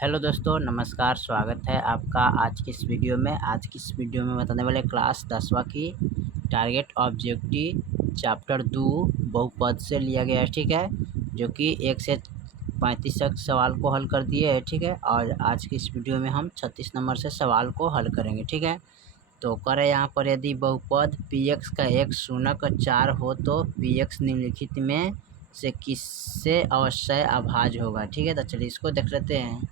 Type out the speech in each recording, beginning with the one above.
Hello दोस्तों, नमस्कार। स्वागत है आपका आज की इस वीडियो में। आज की इस वीडियो में बताने वाले क्लास 10वीं की टारगेट ऑब्जेक्टिव चैप्टर 2 बहुपद से लिया गया है, ठीक है, जो कि 1 से 35 तक सवाल को हल कर दिए है, ठीक है। और आज की इस वीडियो में हम 36 नंबर से सवाल को हल करेंगे, ठीक है। तो करें यहाँ पर, यदि बहुपद px का एक शून्य 4 हो तो px निम्नलिखित में से किससे अवश्य अभाज्य होगा, ठीक है। तो चलिए इसको देख लेते हैं।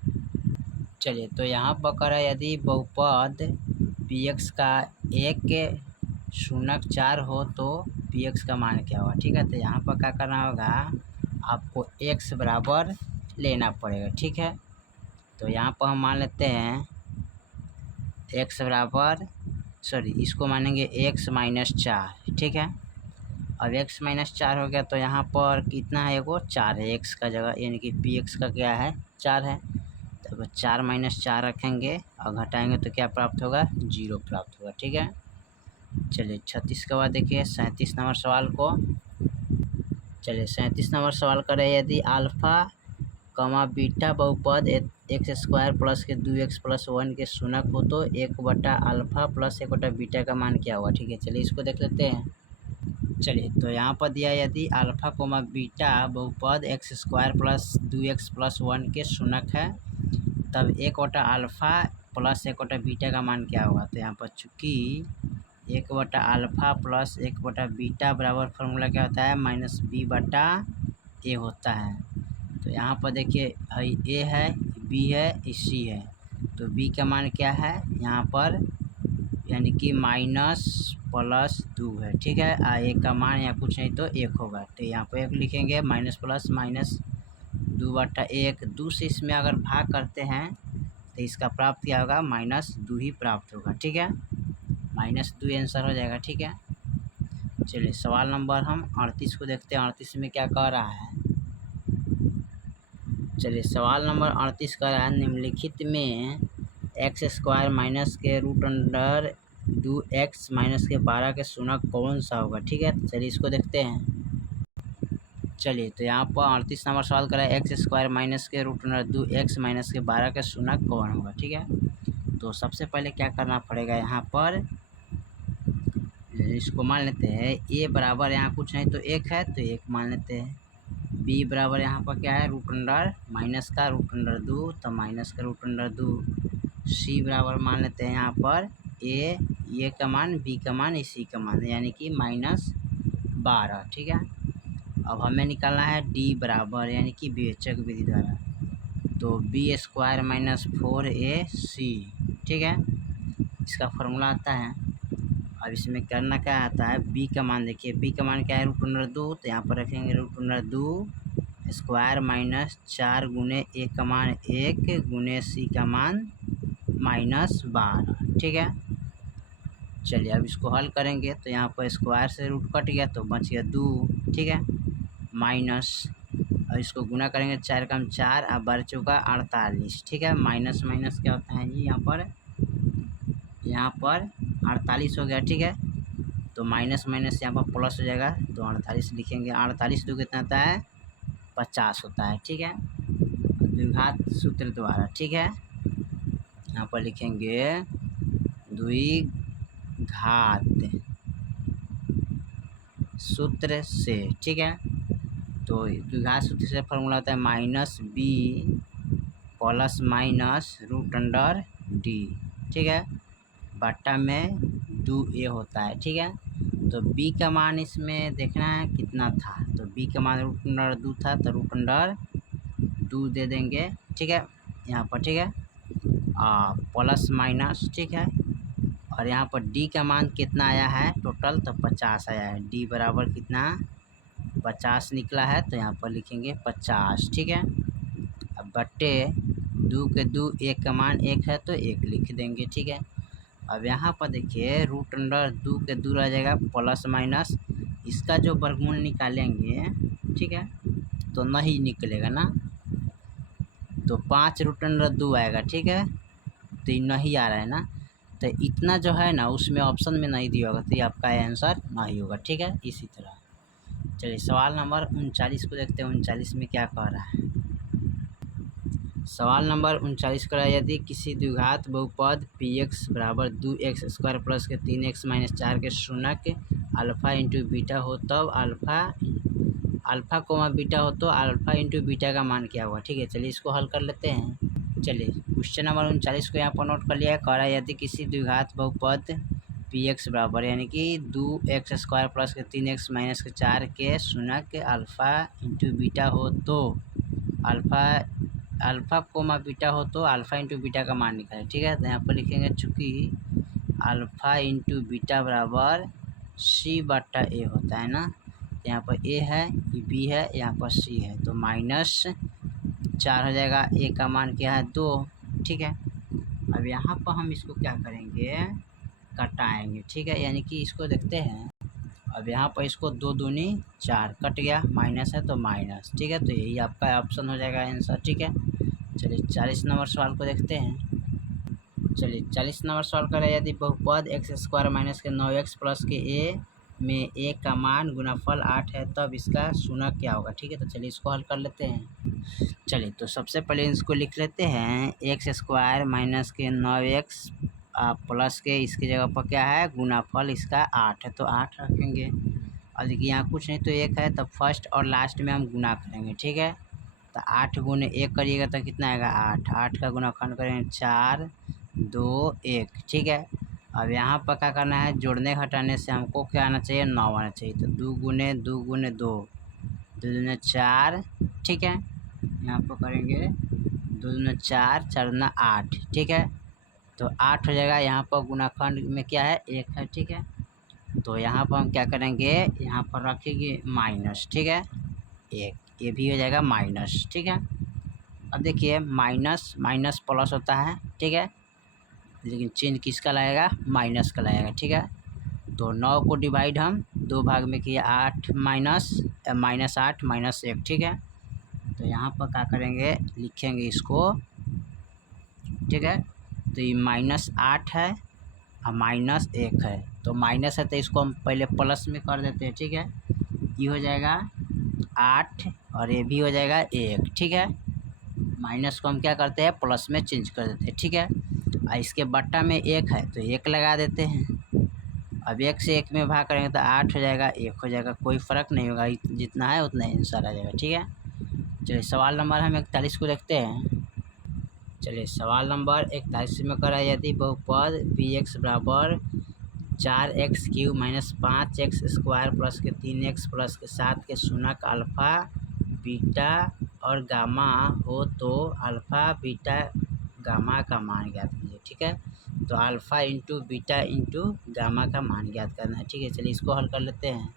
चलिए, तो यहाँ पर करें, यदि बहुपद px का एक शून्य 4 हो तो px का मान क्या होगा, ठीक है। तो यहाँ पर क्या करना होगा, आपको x बराबर लेना पड़ेगा, ठीक है। तो यहाँ पर हम मान लेते हैं x बराबर, इसको मानेंगे x माइनस 4, ठीक है। अब x माइनस 4 हो गया तो यहाँ पर कितना है, वो 4 है x का जगह, यानी कि px का क्या है, 4 है। तो 4 माइनस 4 रखेंगे और घटाएंगे तो क्या प्राप्त होगा, 0 प्राप्त होगा, ठीक है। चलिए 36 के बाद देखिए 37 नंबर सवाल को। चलिए 37 नंबर सवाल करें, यदि अल्फ़ा कमा बीटा बहुपद एक्स स्क्वायर प्लस के 2x प्लस 1 के शून्य हो तो 1/अल्फ़ा प्लस 1/बीटा का मान क्या होगा, ठीक है। चलिए इसको देख लेते हैं। चलिए, तो यहाँ पर दिया, यदि अल्फ़ा कोमा बीटा बहुपद x square plus 2x plus 1 के शून्य है, तब 1/अल्फ़ा प्लस 1/बीटा का मान क्या होगा। तो यहाँ पर चूँकि 1/अल्फ़ा प्लस 1/बीटा बराबर फार्मूला क्या होता है, -b/a होता है। तो यहाँ पर देखिए a है, b है, c है, तो b का मान क्या है यहाँ पर, यानी कि -+2 है, ठीक है। a का मान या कुछ नहीं तो 1 होगा, तो यहाँ पर 1 लिखेंगे, माइनस प्लस माइनस 2/1, 2 से इसमें अगर भाग करते हैं तो इसका प्राप्त क्या होगा, -2 ही प्राप्त होगा, ठीक है। -2 आंसर हो जाएगा, ठीक है। चलिए सवाल नंबर हम 38 को देखते हैं। 38 में क्या कह रहा है, चलिए सवाल नंबर 38 कह रहा है, निम्नलिखित में एक्स स्क्वायर माइनस के रूट अंडर 2x माइनस के 12 के शून्य कौन सा होगा, ठीक है। चलिए इसको देखते हैं। चलिए, तो यहाँ पर 38 नंबर सवाल करा है, एक्स स्क्वायर माइनस के रूट अंडर 2x माइनस के 12 के शून्य कौन होगा, ठीक है। तो सबसे पहले क्या करना पड़ेगा, यहाँ पर इसको मान लेते हैं a बराबर, यहाँ कुछ नहीं तो 1 है तो 1 मान लेते हैं। b बराबर यहाँ पर क्या है, रूट अंडर माइनस का रूट अंडर 2, तो माइनस का रूट अंडर 2। c बराबर मान लेते हैं यहाँ पर a का मान, b का मान, c का मान, यानी कि -12, ठीक है। अब हमें निकालना है d बराबर, यानी कि विवेचक विधि द्वारा, तो b स्क्वायर माइनस 4ac, ठीक है, इसका फॉर्मूला आता है। अब इसमें करना क्या आता है, b का मान देखिए, b का मान क्या है, रूट अंडर 2, तो यहाँ पर रखेंगे रूट अंडर 2 स्क्वायर माइनस 4 गुने a का मान 1 गुने c का मान -12, ठीक है। चलिए अब इसको हल करेंगे तो यहाँ पर स्क्वायर से रूट कट गया तो बच गया 2, ठीक है, माइनस, और इसको गुना करेंगे 4 कम 4, अब बढ़ चुका 48, ठीक है। माइनस माइनस क्या होता है जी, यहाँ पर 48 हो गया, ठीक है। तो माइनस माइनस यहाँ पर प्लस हो जाएगा, तो 48 लिखेंगे, 48 दो कितना होता है, 50 होता है, ठीक है, द्विघात सूत्र द्वारा, ठीक है। यहाँ पर लिखेंगे द्विघात सूत्र से, ठीक है। तो द्विघात सूत्र से फॉर्मूला होता है -b plus minus root under d, ठीक है, बट्टा में 2a होता है, ठीक है। तो b का मान इसमें देखना है कितना था, तो b का मान रूट अंडर 2 था, तो रूट अंडर 2 दे देंगे, ठीक है, यहाँ पर, ठीक है, प्लस माइनस, ठीक है। और यहाँ पर d का मान कितना आया है टोटल, तो 50 आया है, d बराबर कितना 50 निकला है, तो यहाँ पर लिखेंगे 50, ठीक है। अब बट्टे 2 के 2, 1 का मान 1 है तो 1 लिख देंगे, ठीक है। अब यहाँ पर देखिए रूट अंडर 2 के 2 रह जाएगा, प्लस माइनस इसका जो वर्गमूल निकालेंगे, ठीक है, तो नहीं निकलेगा ना, तो 5 रूट अंडर 2 आएगा, ठीक है, तो ये नहीं आ रहा है ना, तो इतना जो है ना उसमें ऑप्शन में नहीं दिया होगा, तो ये आपका आंसर नहीं होगा, ठीक है। इसी तरह चलिए सवाल नंबर 39 को देखते हैं। 39 में क्या कह रहा है, सवाल नंबर 39 का यदि किसी द्विघात बहुपद px बराबर 2x² प्लस के 3x माइनस 4 के शून्य अल्फ़ा इंटू बीटा हो तब अल्फ़ा कोमा बीटा हो तो अल्फ़ा इंटू बीटा का मान क्या होगा। ठीक है, चलिए इसको हल कर लेते हैं। चलिए क्वेश्चन नंबर 39 को यहाँ पर नोट कर लिया है। कह रहा है यदि किसी द्विघात बहुपद px बराबर यानी कि 2x² प्लस के 3x माइनस के 4 के शून्य अल्फ़ा इंटू बीटा हो तो अल्फ़ा कोमा बीटा हो तो अल्फ़ा इंटू बीटा का मान निकालें। ठीक है, तो यहाँ पर लिखेंगे चूँकि अल्फ़ा इंटू बीटा बराबर c/a होता है ना, तो यहाँ पर a है, ये b है, यहाँ पर c है, तो -4 हो जाएगा। a का मान क्या है 2। ठीक है, अब यहाँ पर हम इसको क्या करेंगे, कटाएंगे। ठीक है, यानी कि इसको देखते हैं। अब यहाँ पर इसको 2 दूनी 4 कट गया, माइनस है तो माइनस। ठीक है, तो यही आपका ऑप्शन हो जाएगा आंसर। ठीक है, चलिए 40 नंबर सवाल को देखते हैं। चलिए 40 नंबर सवाल कर रहे हैं यदि बहुपद x² माइनस के 9x प्लस के a में a का मान गुणाफल 8 है तब इसका शून्य क्या होगा। ठीक है, तो चलिए इसको हल कर लेते हैं। चलिए तो सबसे पहले इसको लिख लेते हैं x² माइनस के 9x प्लस के इसकी जगह पर क्या है गुणाफल इसका 8 है, तो 8 रखेंगे। और देखिए यहाँ कुछ नहीं तो 1 है, तो फर्स्ट और लास्ट में हम गुना करेंगे। ठीक है, तो 8 गुने 1 करिएगा तो कितना आएगा 8। 8 का गुणाखंड करेंगे 4 2 1। ठीक है, अब यहाँ पर क्या करना है, जोड़ने घटाने से हमको क्या आना चाहिए 9 आना चाहिए। तो 2 गुने 2 गुने 2 2 दूने 4। ठीक है, यहाँ पर करेंगे 2 दूने 4 4 दूना 8। ठीक है, तो 8 हो जाएगा। यहाँ पर गुणाखंड में क्या है 1 है। ठीक है, तो यहाँ पर हम क्या करेंगे, यहाँ पर रखेंगे माइनस। ठीक है, 1 ये भी हो जाएगा माइनस। ठीक है, अब देखिए माइनस माइनस प्लस होता है। ठीक है, लेकिन चिन्ह किसका लाएगा माइनस का लाएगा। ठीक है, तो 9 को डिवाइड हम 2 भाग में किया 8 -8 -1। ठीक है, तो यहाँ पर क्या करेंगे लिखेंगे इसको। ठीक है, तो ये -8 है और -1 है, तो माइनस है तो इसको हम पहले प्लस में कर देते हैं। ठीक है, ये हो जाएगा 8 और ये भी हो जाएगा 1। ठीक है, माइनस को हम क्या करते हैं प्लस में चेंज कर देते हैं। ठीक है, और इसके बट्टा में 1 है तो 1 लगा देते हैं। अब 1 से 1 में भाग करेंगे तो 8 हो जाएगा 1 हो जाएगा, कोई फ़र्क नहीं होगा, जितना है उतना आंसर आ जाएगा। ठीक है, चलिए सवाल नंबर हम 41 को देखते हैं। चलिए सवाल नंबर 41 में करा यदि बहुपद px बराबर 4x³ माइनस 5x² प्लस के 3x प्लस के 7 के शून्य अल्फ़ा बीटा और गामा हो तो अल्फ़ा बीटा गामा का मान ज्ञात कीजिए। ठीक है, तो alpha into beta into gamma का मान ज्ञात करना है। ठीक है, चलिए इसको हल कर लेते हैं।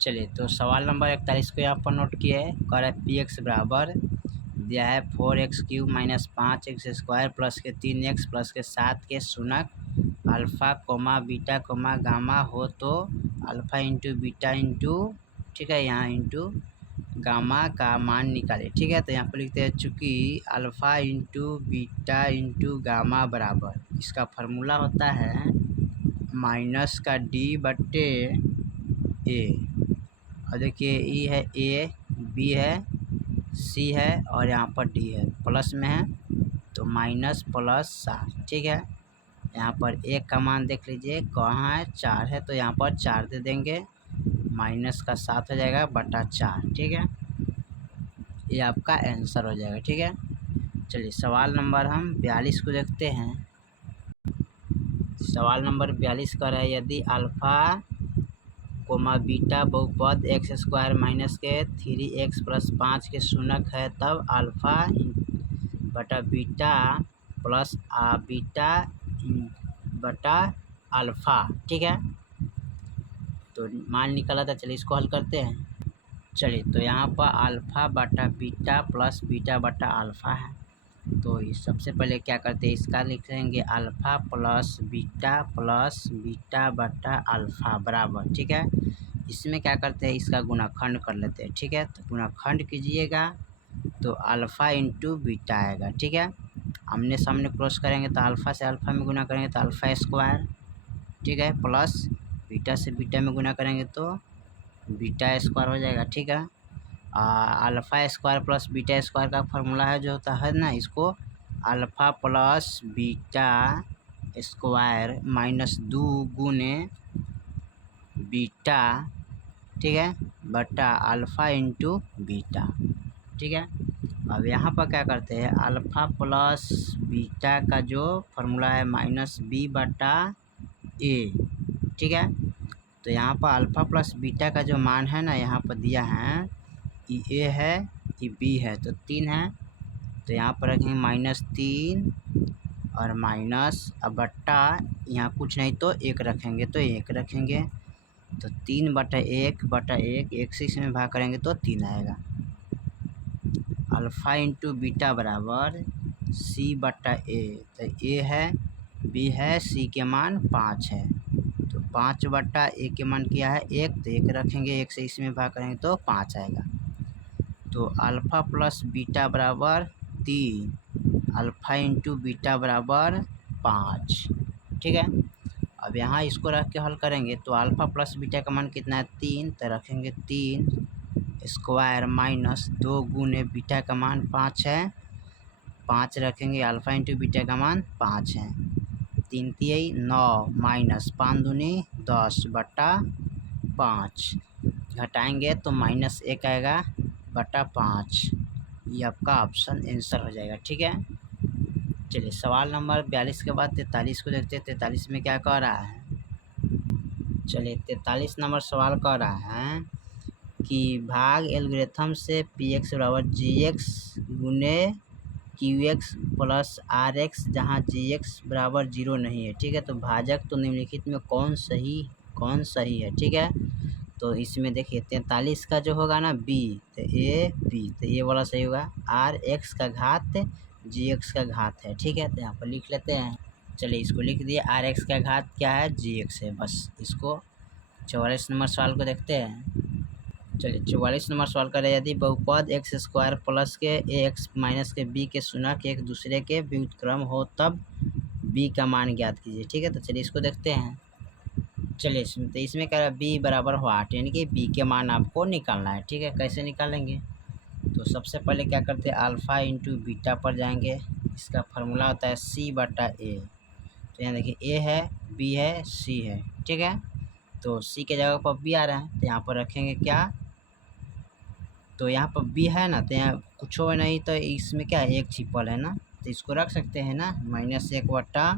चलिए तो सवाल नंबर 41 को यहाँ पर नोट किया है। कह रहा है px बराबर दिया है 4x³ माइनस 5x² प्लस के 3x प्लस के 7 के शून्य alpha comma beta comma gamma हो तो अल्फ़ा इंटू बीटा इंटू, ठीक है, यहाँ इंटू गामा का मान निकाले। ठीक है, तो यहाँ पर लिखते हैं चूँकि alpha into beta into gamma बराबर इसका फार्मूला होता है माइनस का d/a। और देखिए ई है a, b है, c है और यहाँ पर d है, प्लस में है तो माइनस प्लस 7। ठीक है, यहाँ पर 1 का मान देख लीजिए कहाँ है 4 है, तो यहाँ पर 4 दे देंगे, माइनस का 7 हो जाएगा बटा 4। ठीक है, ये आपका आंसर हो जाएगा। ठीक है, चलिए सवाल नंबर हम 42 को देखते हैं। सवाल नंबर 42 का है यदि अल्फ़ा कोमा बीटा बहुपद x² माइनस के 3x प्लस 5 के शून्य है तब अल्फ़ा बटा बीटा प्लस बीटा बटा अल्फ़ा। ठीक है, तो मान निकाला था, चलिए इसको हल करते हैं। चलिए तो यहाँ पर अल्फ़ा बटा बीटा प्लस बीटा बटा अल्फ़ा है, तो सबसे पहले क्या करते हैं इसका लिखेंगे अल्फ़ा प्लस बीटा बटा अल्फ़ा बराबर। ठीक है, इसमें क्या करते हैं इसका गुणाखंड कर लेते हैं। ठीक है, तो गुणाखंड कीजिएगा तो अल्फ़ा इंटू बीटा आएगा। ठीक है, आमने सामने क्रॉस करेंगे तो अल्फ़ा से अल्फ़ा में गुना करेंगे तो अल्फ़ा²। ठीक है, प्लस बीटा से बीटा में गुना करेंगे तो बीटा² हो जाएगा। ठीक है, alpha square plus beta square का फार्मूला है जो होता है ना, इसको alpha plus beta square minus 2 गुने बीटा, ठीक है, बटा अल्फ़ा इंटू बीटा, ठीक है। अब यहाँ पर क्या करते हैं, अल्फ़ा प्लस बीटा का जो फार्मूला है माइनस बी बटा ए, ठीक है। तो यहाँ पर अल्फ़ा प्लस बीटा का जो मान है ना, यहाँ पर दिया है ये ए है, ये बी है, तो 3 है, तो यहाँ पर रखेंगे -3 और माइनस, अब बट्टा यहाँ कुछ नहीं तो 1 रखेंगे, तो 1 रखेंगे, तो 3 बटा 1 बटा 1, 1 से इसमें भाग करेंगे तो 3 आएगा। अल्फ़ा इंटू बीटा बराबर सी बटा ए, तो ए है, बी है, सी के मान 5 है, तो 5 बटा ए के मान क्या है 1, तो 1 रखेंगे, 1 से इसमें भाग करेंगे तो 5 आएगा। तो अल्फ़ा प्लस बीटा बराबर 3, अल्फ़ा इंटू बीटा बराबर 5, ठीक है। अब यहाँ इसको रख के हल करेंगे तो अल्फ़ा प्लस बीटा का मान कितना है 3, तो रखेंगे 3 स्क्वायर माइनस 2 गुने बीटा का मान 5 है, 5 रखेंगे, अल्फ़ा इंटू बीटा का मान 5 है, 3 3 9 माइनस 5 दूनी 10 बटा 5, घटाएंगे तो -1 आएगा बटा 5, ये आपका ऑप्शन आंसर हो जाएगा, ठीक है। चलिए सवाल नंबर 42 के बाद 43 को देखते हैं। 43 में क्या कह रहा है, चलिए 43 नंबर सवाल कह रहा है कि भाग एल्गोरिथम से पी एक्स बराबर जी एक्स गुने Q X plus R X जहाँ जी एक्स बराबर 0 नहीं है, ठीक है। तो भाजक तो निम्नलिखित में कौन सही है, ठीक है। तो इसमें देखिए 43 का जो होगा ना बी, तो ए बी, तो ये वाला सही होगा, आर एक्स का घात जी एक्स का घात है, ठीक है। तो यहाँ पर लिख लेते हैं, चलिए इसको लिख दिए, आर एक्स का घात क्या है जी एक्स है, बस इसको। 44 नंबर सवाल को देखते हैं। चलिए 44 नंबर सवाल करें, यदि बहुपद एक्स स्क्वायर प्लस के ए एक्स माइनस के बी के शून्य एक दूसरे के व्युत्क्रम हो तब बी का मान ज्ञात कीजिए, ठीक है। तो चलिए इसको देखते हैं। चलिए तो इसमें क्या है बी बराबर हो 8, यानी कि बी के मान आपको निकालना है, ठीक है। कैसे निकालेंगे, तो सबसे पहले क्या करते हैं, अल्फ़ा इंटू बीटा पर जाएंगे, इसका फार्मूला होता है सी बटा ए, तो यहाँ देखिए ए है, बी है, सी है, ठीक है। तो सी के जगह पर बी आ रहा है, तो यहाँ पर रखेंगे क्या, तो यहाँ पर बी है ना, तो यहाँ कुछ हो नहीं, तो इसमें क्या है 1 छिपल है ना, तो इसको रख सकते हैं ना, -1 बटा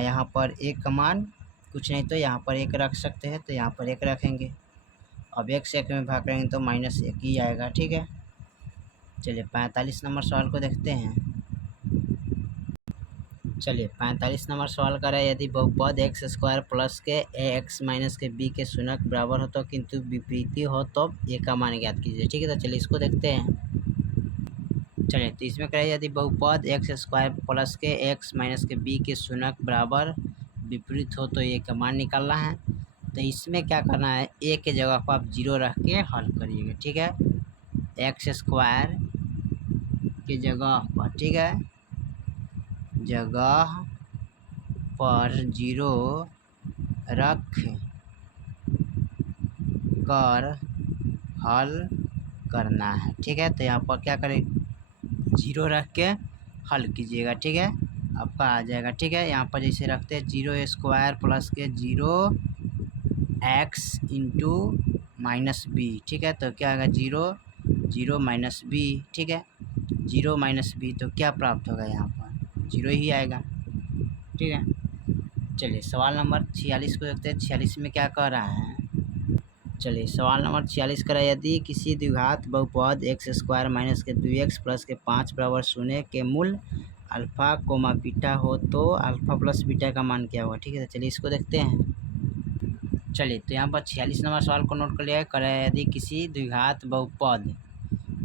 यहाँ पर 1 का मान कुछ नहीं, तो यहाँ पर 1 रख सकते हैं, तो यहाँ पर 1 रखेंगे। अब 1 से 1 में भाग करेंगे तो -1 ही आएगा, ठीक है। चलिए 45 नंबर सवाल को देखते हैं। चलिए 45 नंबर सवाल कर रहा है, यदि बहुपद एक्स स्क्वायर प्लस के ए एक्स माइनस के बी के शून्य बराबर हो तो किंतु विपरीती हो तो ए का मान ज्ञात कीजिए, ठीक है। तो चलिए इसको देखते हैं। चलिए तो इसमें करें, यदि बहुपद एक्स स्क्वायर प्लस के एक्स माइनस के बी के शून्य बराबर विपरीत हो तो ए का मान निकालना है। तो इसमें क्या करना है, ए के जगह पर आप 0 रख के हल करिएगा, ठीक है। एक्स स्क्वायर के जगह पर, ठीक है, जगह पर 0 रख कर हल करना है, ठीक है। तो यहाँ पर क्या करें, 0 रख के हल कीजिएगा, ठीक है, आपका आ जाएगा, ठीक है। यहाँ पर जैसे रखते हैं 0 स्क्वायर प्लस के 0 एक्स इंटू माइनस बी, ठीक है। तो क्या आएगा 0 0 माइनस बी, ठीक है, 0 माइनस बी, तो क्या प्राप्त होगा, यहाँ पर 0 ही आएगा, ठीक है। चलिए सवाल नंबर 46 को देखते हैं। 46 में क्या कह रहा है, चलिए सवाल नंबर 46 करा, यदि किसी द्विघात बहुपद एक्स स्क्वायर माइनस के 2x प्लस के 5 बराबर 0 के मूल अल्फ़ा कोमा बीटा हो तो अल्फ़ा प्लस बीटा का मान क्या होगा, ठीक है। तो चलिए इसको देखते हैं। चलिए तो यहाँ पर 46 नंबर सवाल को नोट कर लिया है, यदि किसी द्विघात बहुपद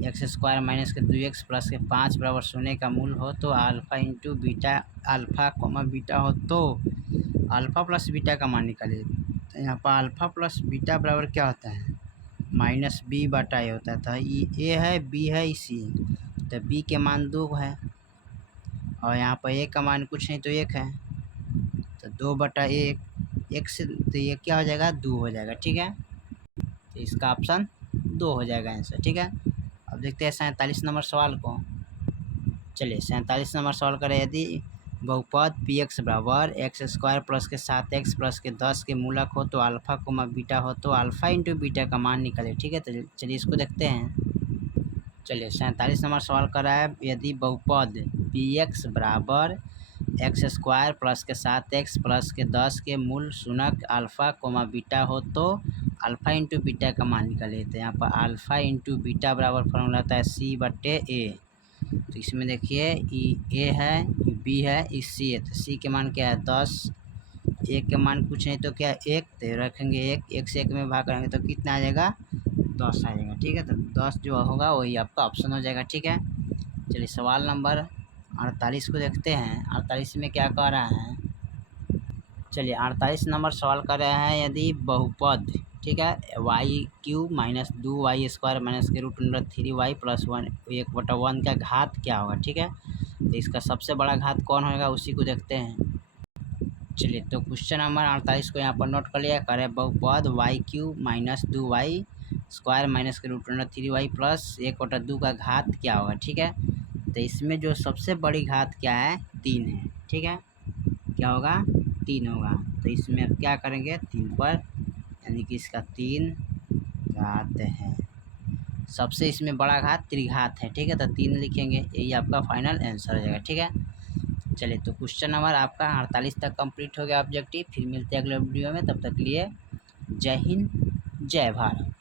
एक्स स्क्वायर माइनस के 2x प्लस के 5 बराबर 0 का मूल हो तो alpha into beta alpha comma beta हो तो अल्फ़ा प्लस बीटा का मान निकालिए। तो यहाँ पर अल्फ़ा प्लस बीटा बराबर क्या होता है, माइनस बी बटा ए होता है। तो ए है, बी है, सी, तो बी के मान 2 है और यहाँ पर ए का मान कुछ नहीं तो 1 है, तो 2 बटा 1 से, तो ये क्या हो जाएगा 2 हो जाएगा, ठीक है। तो इसका ऑप्शन 2 हो जाएगा आंसर। ठीक है, अब देखते हैं 47 नंबर सवाल को। चलिए 47 नंबर सवाल करें, यदि बहुपद पी एक्स बराबर एक्स स्क्वायर प्लस के 7x प्लस के 10 के मूलक हो तो अल्फ़ा कोमा बीटा हो तो अल्फ़ा इंटू बीटा का मान निकले। ठीक है, तो चलिए इसको देखते हैं। चलिए 47 नंबर सवाल कर रहा है, यदि बहुपद पी एक्स बराबर एक्स स्क्वायर प्लस के 7x प्लस के 10 के मूल शून्य अल्फ़ा कोमा बीटा हो तो अल्फ़ा इंटू बीटा का मान निकले। तो यहाँ पर अल्फ़ा इंटू बीटा बराबर फॉर्मूला आता है C/A। तो इसमें देखिए ए है, बी है, ई सी है। तो सी के मान क्या है 10, एक के मान कुछ नहीं तो क्या 1, तो रखेंगे 1 से 1 में भाग करेंगे तो कितना आ जाएगा 10 आ जाएगा। ठीक है, तो 10 जो होगा वही आपका ऑप्शन हो जाएगा। ठीक है, चलिए सवाल नंबर 48 को देखते हैं। 48 में क्या कह रहा है, चलिए 48 नंबर सवाल कर रहे हैं, यदि बहुपद ठीक है y³ माइनस 2y² माइनस के रूट अंडर 3y प्लस 1/1 का घात क्या होगा। ठीक है, तो इसका सबसे बड़ा घात कौन होगा उसी को देखते हैं। चलिए तो क्वेश्चन नंबर 48 को यहाँ पर नोट कर लिया, करें बहुपद y³ माइनस 2y² माइनस के रूट अंडर 3y प्लस 1/2 का घात क्या होगा। ठीक है, तो इसमें जो सबसे बड़ी घात क्या है 3 है। ठीक है, क्या होगा 3 होगा। तो इसमें अब क्या करेंगे 3 पर, यानी कि इसका 3 घात है। सबसे इसमें बड़ा घात त्रिघात है। ठीक है, तो 3 लिखेंगे, यही आपका फाइनल आंसर हो जाएगा। ठीक है, चलिए तो क्वेश्चन नंबर आपका 48 तक कंप्लीट हो गया ऑब्जेक्टिव। फिर मिलते हैं अगले वीडियो में, तब तक के लिए जय हिंद जय भारत।